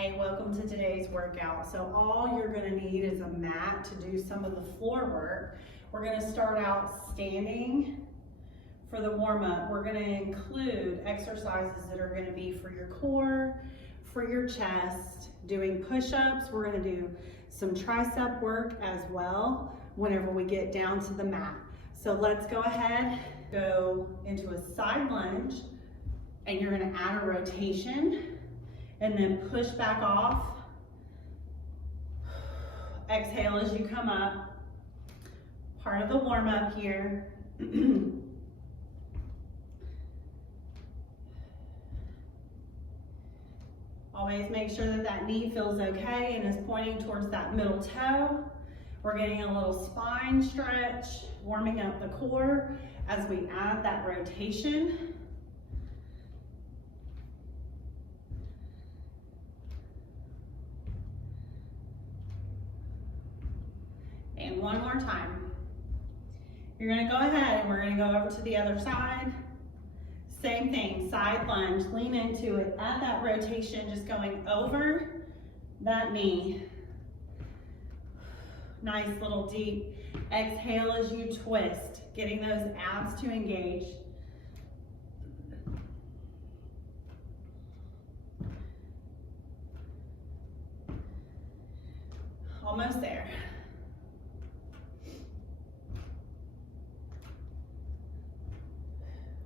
Hey, welcome to today's workout. So all you're gonna need is a mat to do some of the floor work. We're gonna start out standing for the warm-up. We're gonna include exercises that are gonna be for your core, for your chest, doing push-ups. We're gonna do some tricep work as well whenever we get down to the mat. So let's go ahead, go into a side lunge, and you're gonna add a rotation and then push back off. Exhale as you come up. Part of the warm up here. Always make sure that that knee feels okay and is pointing towards that middle toe. We're getting a little spine stretch, warming up the core as we add that rotation. And one more time. You're gonna go ahead and we're gonna go over to the other side. Same thing, side lunge, lean into it, add that rotation, just going over that knee. Nice little deep exhale as you twist, getting those abs to engage. Almost there.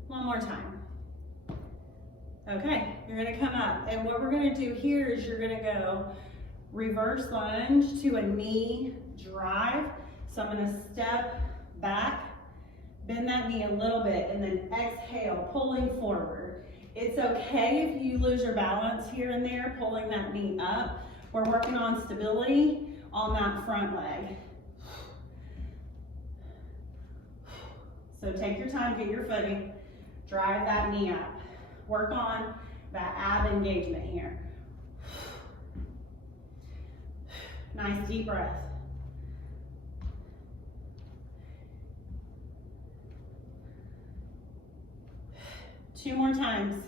One more time. Okay, you're gonna come up, and what we're gonna do here is you're gonna go reverse lunge to a knee drive. So I'm gonna step back, bend that knee a little bit, and then exhale, pulling forward. It's okay if you lose your balance here and there, pulling that knee up. We're working on stability on that front leg. So take your time, get your footing. Drive that knee up. Work on that ab engagement here. Nice deep breath. Two more times.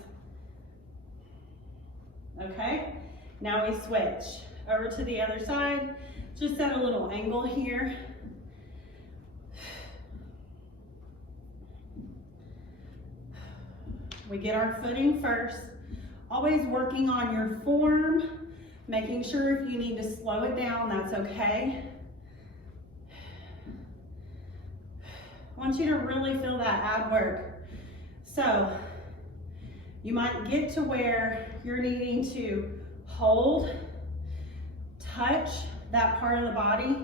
Okay, now we switch over to the other side. Just at a little angle here. We get our footing first, always working on your form, making sure if you need to slow it down, that's okay. I want you to really feel that ab work. So you might get to where you're needing to hold, touch that part of the body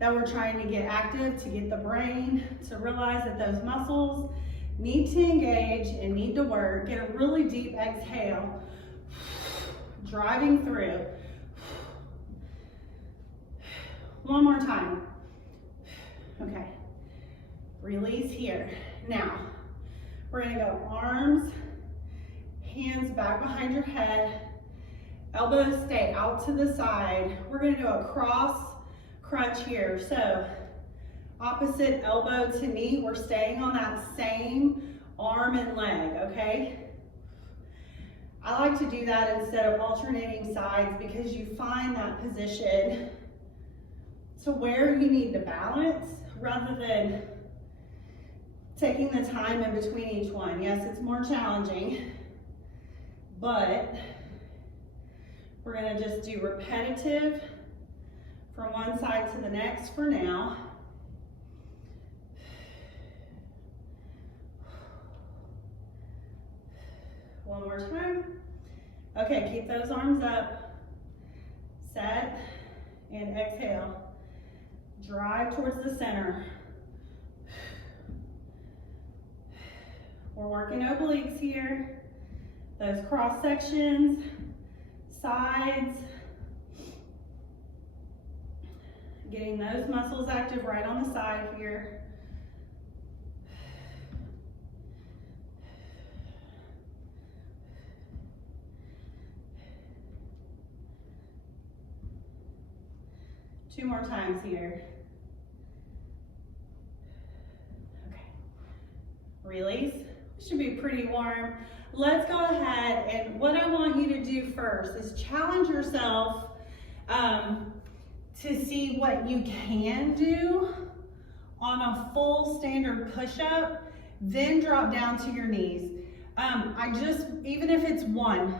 that we're trying to get active, to get the brain to realize that those muscles need to engage and need to work. Get a really deep exhale, driving through. One more time. Okay, release here. Now, we're gonna go arms, hands back behind your head, elbows stay out to the side. We're gonna do a cross crunch here. So, opposite elbow to knee, we're staying on that same arm and leg, okay? I like to do that instead of alternating sides because you find that position to where you need to balance rather than taking the time in between each one. Yes, it's more challenging, but we're gonna just do repetitive from one side to the next for now. One more time. Okay, keep those arms up. Set and exhale. Drive towards the center. We're working obliques here. Those cross sections, sides. Getting those muscles active right on the side here. Two more times here. Okay. Release. Should be pretty warm. let's go ahead, and what I want you to do first is challenge yourself to see what you can do on a full standard push-up, then drop down to your knees. Even if it's one,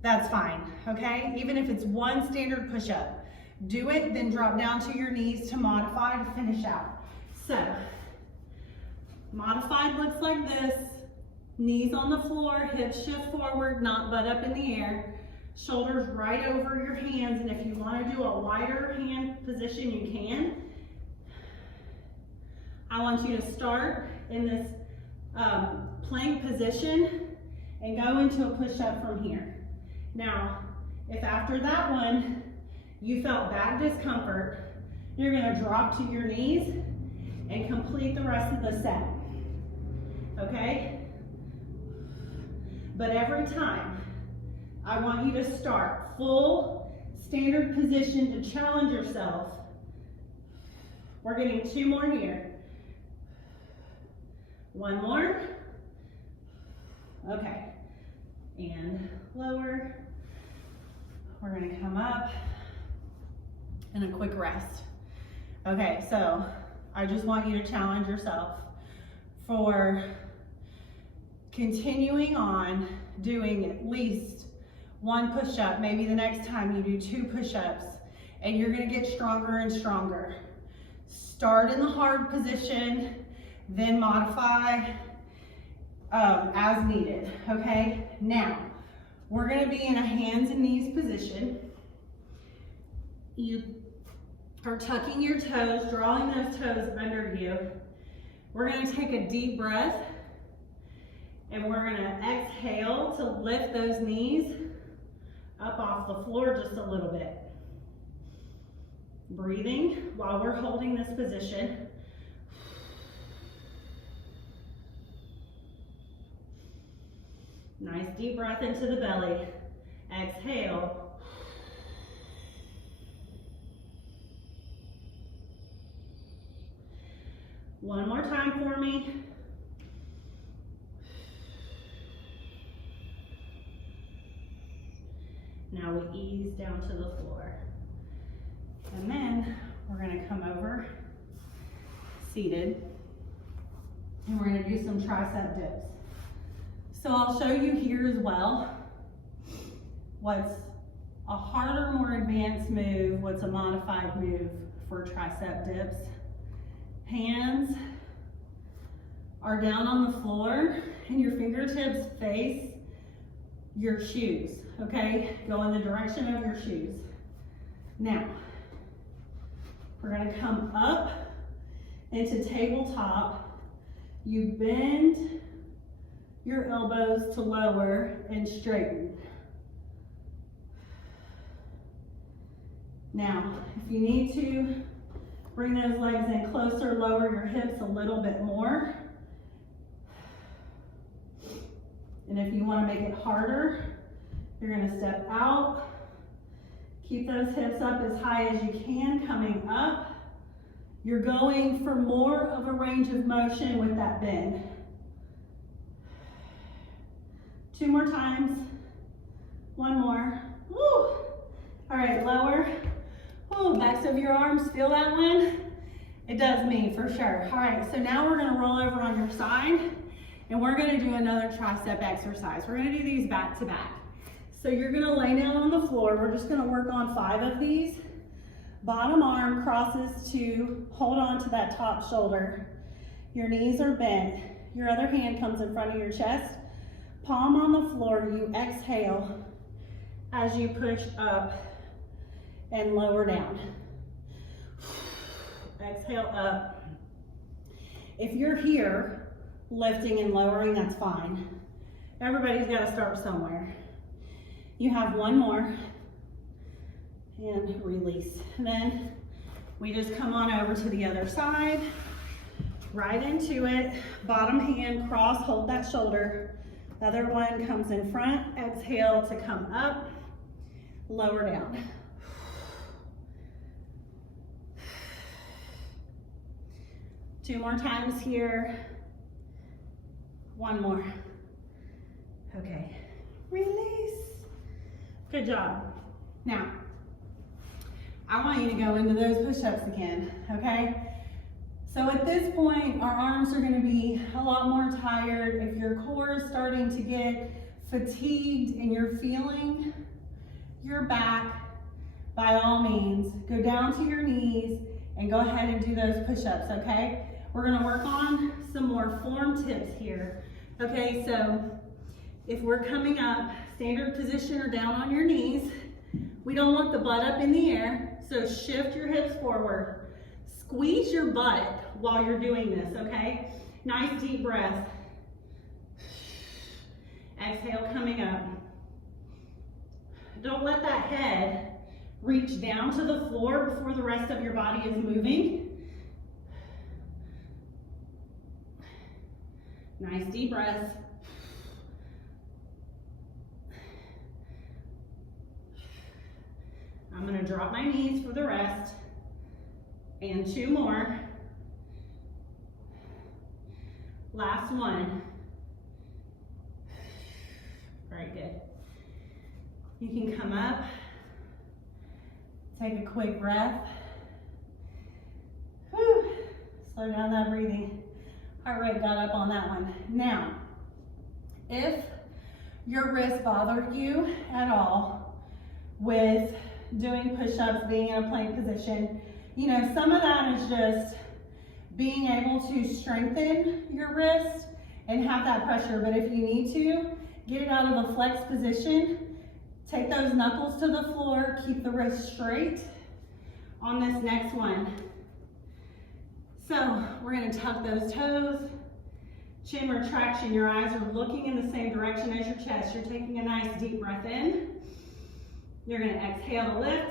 that's fine, okay? Even if it's one standard push-up, do it, then drop down to your knees to modify to finish out. So, modified looks like this. Knees on the floor, hips shift forward, not butt up in the air. Shoulders right over your hands, and if you want to do a wider hand position, you can. I want you to start in this plank position and go into a push-up from here. Now, if after that one you felt back discomfort, you're going to drop to your knees and complete the rest of the set. Okay? But every time, I want you to start full standard position to challenge yourself. We're getting 2 more here. 1 more. Okay. And lower. We're going to come up and a quick rest. Okay, so I just want you to challenge yourself for continuing on doing at least 1 push-up. Maybe the next time you do 2 push-ups, and you're going to get stronger and stronger. Start in the hard position, then modify as needed, okay? Now, we're going to be in a hands and knees position. You are tucking your toes, drawing those toes under you. We're going to take a deep breath, and we're going to exhale to lift those knees up off the floor just a little bit. Breathing while we're holding this position. Nice deep breath into the belly. Exhale. One more time for me. Now we ease down to the floor. And then we're going to come over, seated, and we're going to do some tricep dips. So I'll show you here as well what's a harder, more advanced move, what's a modified move for tricep dips. Hands are down on the floor and your fingertips face your shoes, okay? Go in the direction of your shoes. Now, we're gonna come up into tabletop. You bend your elbows to lower and straighten. Now, if you need to, bring those legs in closer, lower your hips a little bit more. And if you want to make it harder, you're going to step out. Keep those hips up as high as you can, coming up. You're going for more of a range of motion with that bend. 2 more times. 1 more. Woo! All right, lower. Woo, backs of your arms, feel that one? It does me, for sure. All right, so now we're gonna roll over on your side, and we're gonna do another tricep exercise. We're gonna do these back to back. So you're gonna lay down on the floor. We're just gonna work on 5 of these. Bottom arm crosses to hold on to that top shoulder. Your knees are bent. Your other hand comes in front of your chest. Palm on the floor, you exhale as you push up and lower down. Exhale up. If you're here, lifting and lowering, that's fine. Everybody's got to start somewhere. You have 1 more. And release. And then we just come on over to the other side, right into it. Bottom hand, cross, hold that shoulder. Other one comes in front. Exhale to come up, lower down. Two more times here. 1 more. Okay, release. Good job. Now, I want you to go into those push-ups again, okay? So at this point, our arms are gonna be a lot more tired. If your core is starting to get fatigued and you're feeling your back, by all means, go down to your knees and go ahead and do those push-ups, okay? We're gonna work on some more form tips here. Okay, so if we're coming up, standard position or down on your knees, we don't want the butt up in the air, so shift your hips forward. Squeeze your butt while you're doing this, okay? Nice deep breath. Exhale, coming up. Don't let that head reach down to the floor before the rest of your body is moving. Nice deep breaths. I'm gonna drop my knees for the rest. And 2 more. Last one. Very good. You can come up, take a quick breath. Whew. Slow down that breathing. Heart rate got up on that one. Now, if your wrist bothered you at all with doing push-ups, being in a plank position, you know, some of that is just being able to strengthen your wrist and have that pressure. But if you need to, get it out of a flex position, take those knuckles to the floor, keep the wrist straight on this next one. So we're gonna tuck those toes, chin retraction, your eyes are looking in the same direction as your chest. You're taking a nice deep breath in. You're gonna exhale to lift.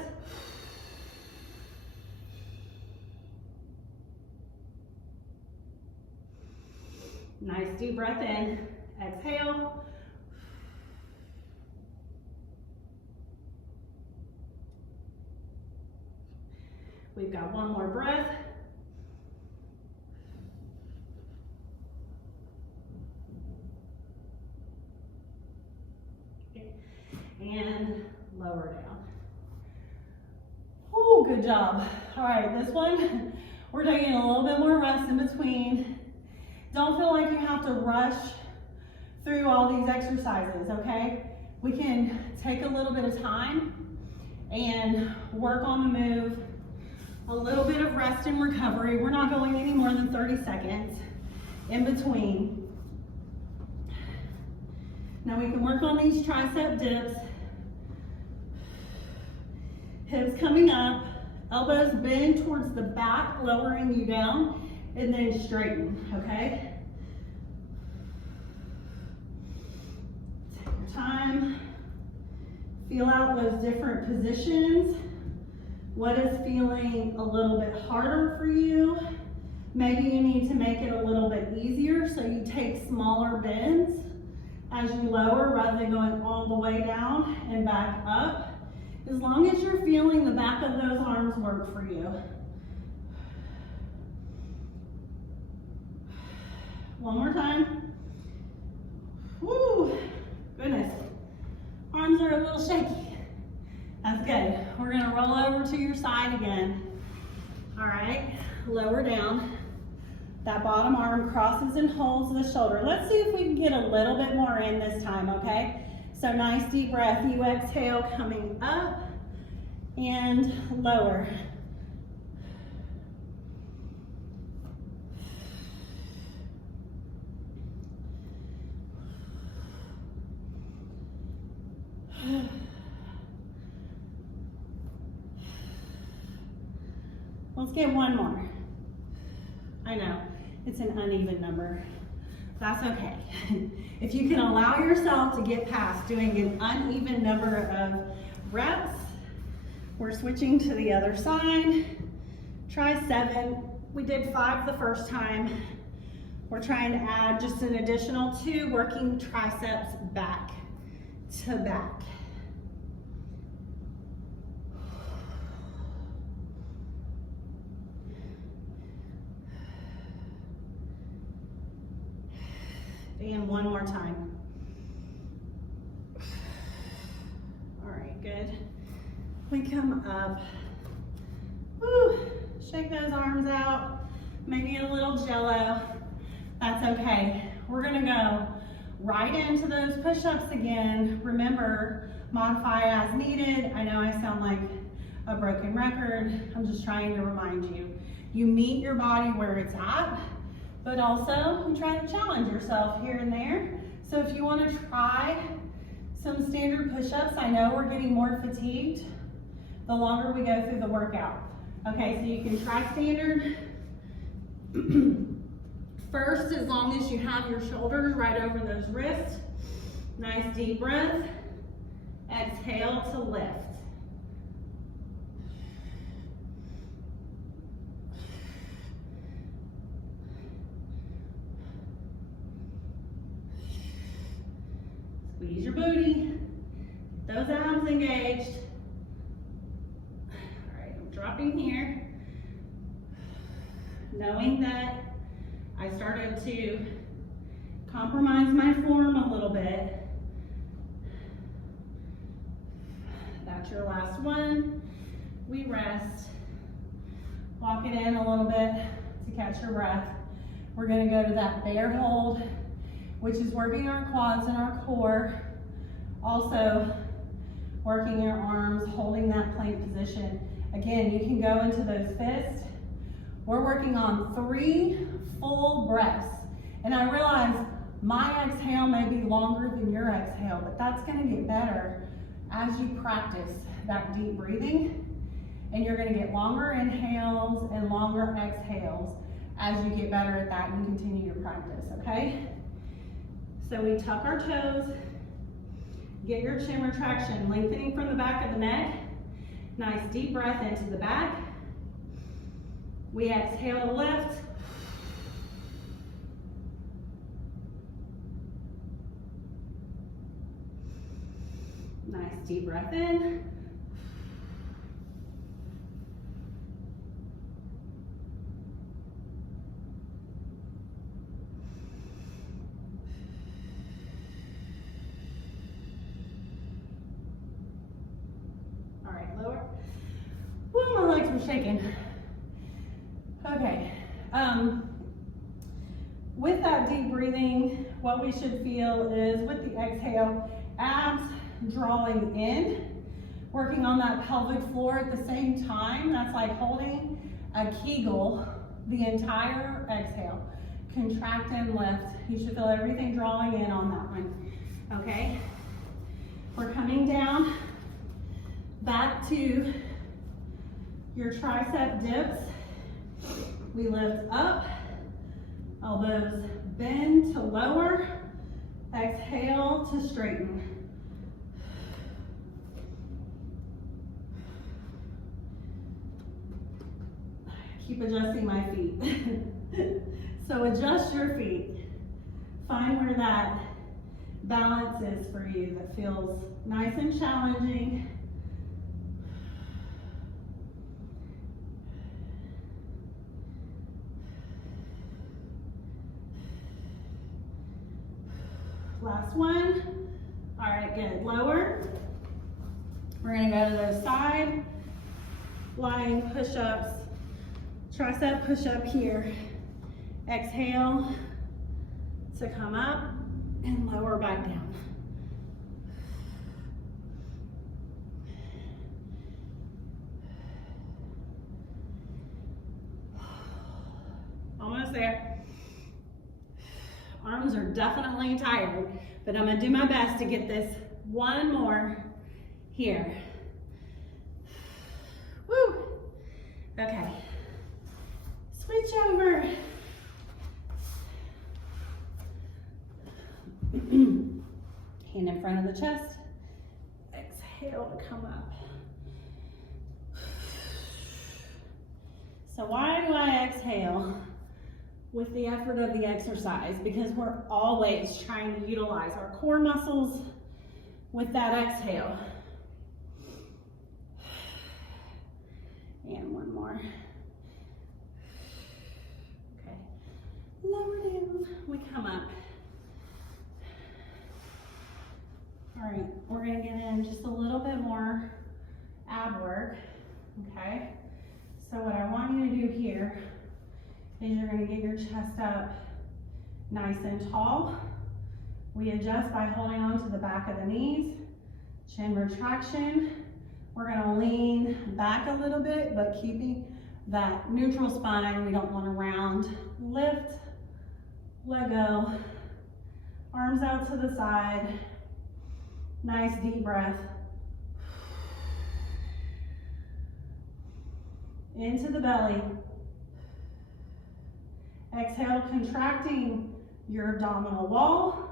Nice deep breath in, exhale. We've got one more breath. Okay. And lower down. Oh, good job. All right, this one, we're taking a little bit more rest in between. Don't feel like you have to rush through all these exercises, okay? We can take a little bit of time and work on the move. A little bit of rest and recovery. We're not going any more than 30 seconds in between. Now we can work on these tricep dips. Hips coming up, elbows bend towards the back, lowering you down, and then straighten, okay? Take your time. Feel out those different positions. What is feeling a little bit harder for you? Maybe you need to make it a little bit easier, so you take smaller bends as you lower rather than going all the way down and back up. As long as you're feeling the back of those arms work for you. One more time. Woo, goodness. Arms are a little shaky. That's good. We're gonna roll over to your side again. All right, lower down. That bottom arm crosses and holds the shoulder. Let's see if we can get a little bit more in this time, okay? So nice deep breath. You exhale, coming up and lower. Let's get one more. I know, it's an uneven number. That's okay. If you can allow yourself to get past doing an uneven number of reps, we're switching to the other side. Try 7. We did 5 the first time. We're trying to add just an additional 2, working triceps back to back. And one more time. We come up. Woo. Shake those arms out. Maybe a little jello. That's okay. We're gonna go right into those push-ups again. Remember, modify as needed. I know I sound like a broken record. I'm just trying to remind you. You meet your body where it's at, but also you try to challenge yourself here and there. So if you want to try some standard push-ups, I know we're getting more fatigued the longer we go through the workout. Okay, so you can try standard. First, as long as you have your shoulders right over those wrists. Nice deep breath. Exhale to lift. Squeeze your booty. Get those abs engaged. All right, I'm dropping here. Knowing that I started to compromise my form a little bit. That's your last one. We rest. Walk it in a little bit to catch your breath. We're gonna go to that bear hold, which is working our quads and our core. Also working your arms, holding that plank position. Again, you can go into those fists. We're working on 3 full breaths. And I realize my exhale may be longer than your exhale, but that's gonna get better as you practice that deep breathing. And you're gonna get longer inhales and longer exhales as you get better at that and continue your practice, okay? So we tuck our toes, get your chin retraction, lengthening from the back of the neck. Nice deep breath into the back. We exhale to lift. Nice deep breath in. All right, lower. Woo, my legs were shaking. Okay, with that deep breathing, what we should feel is with the exhale, abs drawing in, working on that pelvic floor at the same time. That's like holding a Kegel the entire exhale. Contract and lift. You should feel everything drawing in on that one, okay? We're coming down back to your tricep dips. We lift up, elbows bend to lower, exhale to straighten. Keep adjusting my feet. So adjust your feet. Find where that balance is for you that feels nice and challenging. Last one. All right, good. Lower. We're gonna go to those side lying push-ups. Tricep push-up here. Exhale to come up and lower back down. Almost there. Arms are definitely tired, but I'm gonna do my best to get this one more here. Woo! Okay. Switch over. Hand in front of the chest. Exhale to come up. So why do I exhale with the effort of the exercise? Because we're always trying to utilize our core muscles with that exhale. And one more. Okay. Lower down. We come up. All right, we're gonna get in just a little bit more ab work. is you're gonna get your chest up nice and tall. We adjust by holding on to the back of the knees, chin retraction. We're gonna lean back a little bit, but keeping that neutral spine. We don't wanna round. Lift, let go. Arms out to the side. Nice deep breath. Into the belly. Exhale, contracting your abdominal wall.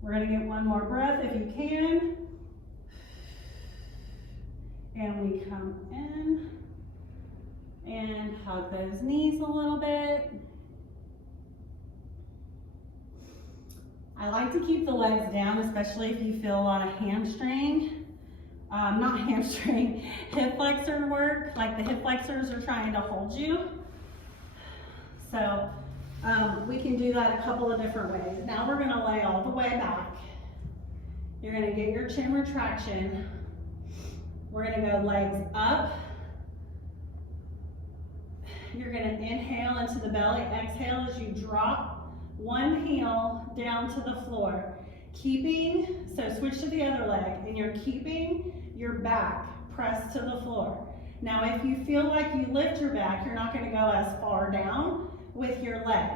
We're gonna get one more breath if you can. And we come in and hug those knees a little bit. I like to keep the legs down, especially if you feel a lot of hamstring, not hamstring, hip flexor work, like the hip flexors are trying to hold you. So we can do that a couple of different ways. Now we're gonna lay all the way back. You're gonna get your chin retraction. We're gonna go legs up. You're gonna inhale into the belly, exhale as you drop one heel down to the floor. Keeping, so switch to the other leg, and you're keeping your back pressed to the floor. Now if you feel like you lift your back, you're not gonna go as far down with your leg.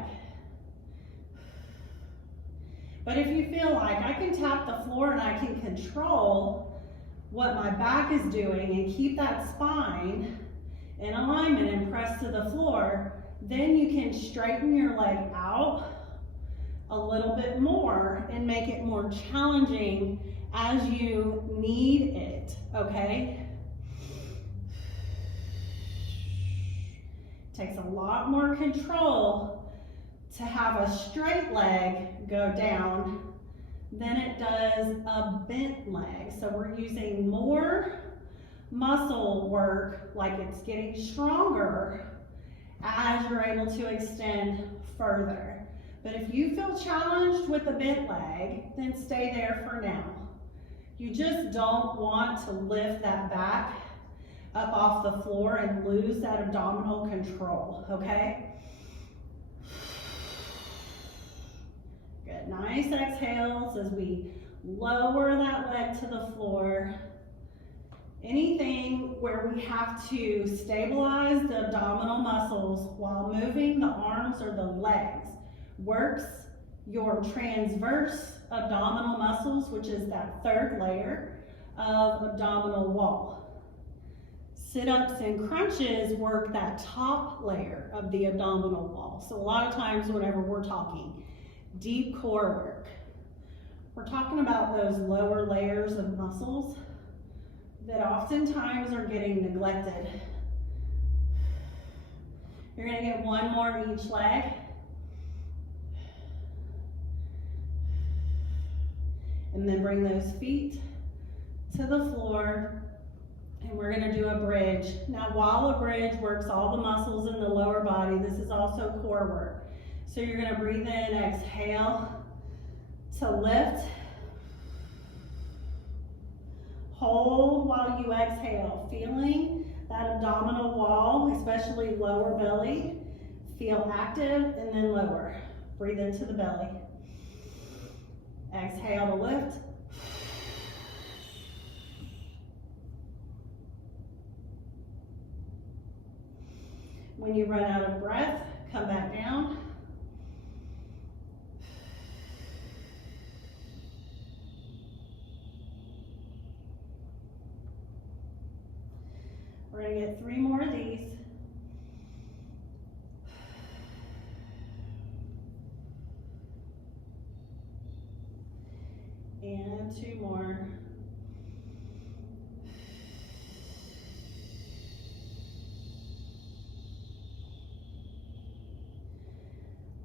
But if you feel like I can tap the floor and I can control what my back is doing and keep that spine in alignment and press to the floor, then you can straighten your leg out a little bit more and make it more challenging as you need it, okay? Takes a lot more control to have a straight leg go down than it does a bent leg. So we're using more muscle work, like it's getting stronger as you're able to extend further. But if you feel challenged with the bent leg, then stay there for now. You just don't want to lift that back up off the floor and lose that abdominal control, okay? Good, nice exhales as we lower that leg to the floor. Anything where we have to stabilize the abdominal muscles while moving the arms or the legs works your transverse abdominal muscles, which is that third layer of abdominal wall. Sit-ups and crunches work that top layer of the abdominal wall. So a lot of times whenever we're talking deep core work, we're talking about those lower layers of muscles that oftentimes are getting neglected. You're gonna get one more each leg. And then bring those feet to the floor, and we're gonna do a bridge. Now, while a bridge works all the muscles in the lower body, this is also core work. So you're gonna breathe in, exhale to lift. Hold while you exhale, feeling that abdominal wall, especially lower belly. Feel active and then lower. Breathe into the belly. Exhale to lift. When you run out of breath, come back down. We're going to get 3 more of these. And 2 more.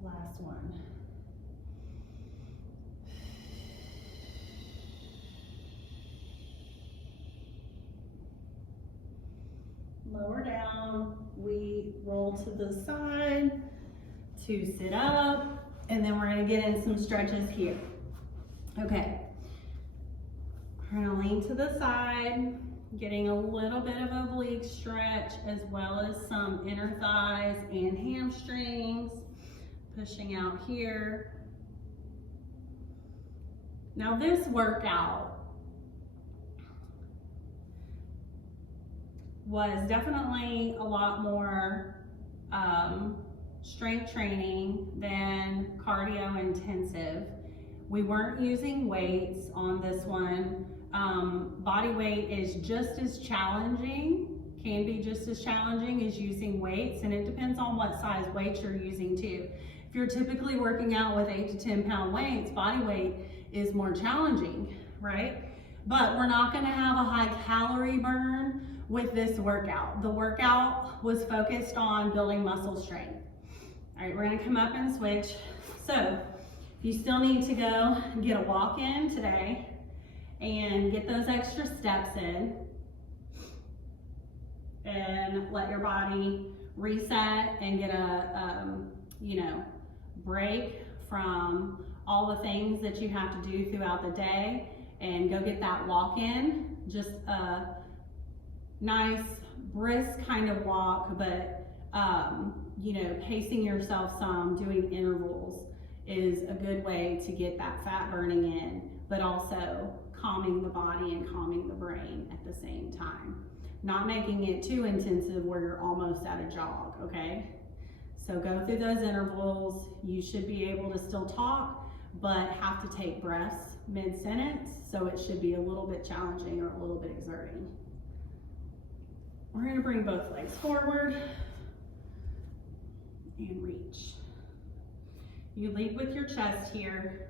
Last one. Lower down, we roll to the side to sit up, and then we're going to get in some stretches here. Okay. We're gonna lean to the side, getting a little bit of oblique stretch as well as some inner thighs and hamstrings, pushing out here. Now this workout was definitely a lot more strength training than cardio intensive. We weren't using weights on this one. Body weight is just as challenging, can be just as challenging as using weights, and it depends on what size weights you're using too. If you're typically working out with 8 to 10 pound weights, body weight is more challenging, right? But we're not gonna have a high calorie burn with this workout. The workout was focused on building muscle strength. All right, we're gonna come up and switch. So, if you still need to go get a walk in today and get those extra steps in and let your body reset and get a, break from all the things that you have to do throughout the day, and go get that walk in. Just a nice, brisk kind of walk, but pacing yourself some, doing intervals is a good way to get that fat burning in, but also calming the body and calming the brain at the same time. Not making it too intensive where you're almost at a jog, okay? So go through those intervals. You should be able to still talk, but have to take breaths mid-sentence, so it should be a little bit challenging or a little bit exerting. We're gonna bring both legs forward and reach. You lead with your chest here.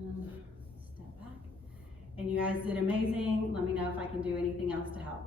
And step back. And you guys did amazing. Let me know if I can do anything else to help.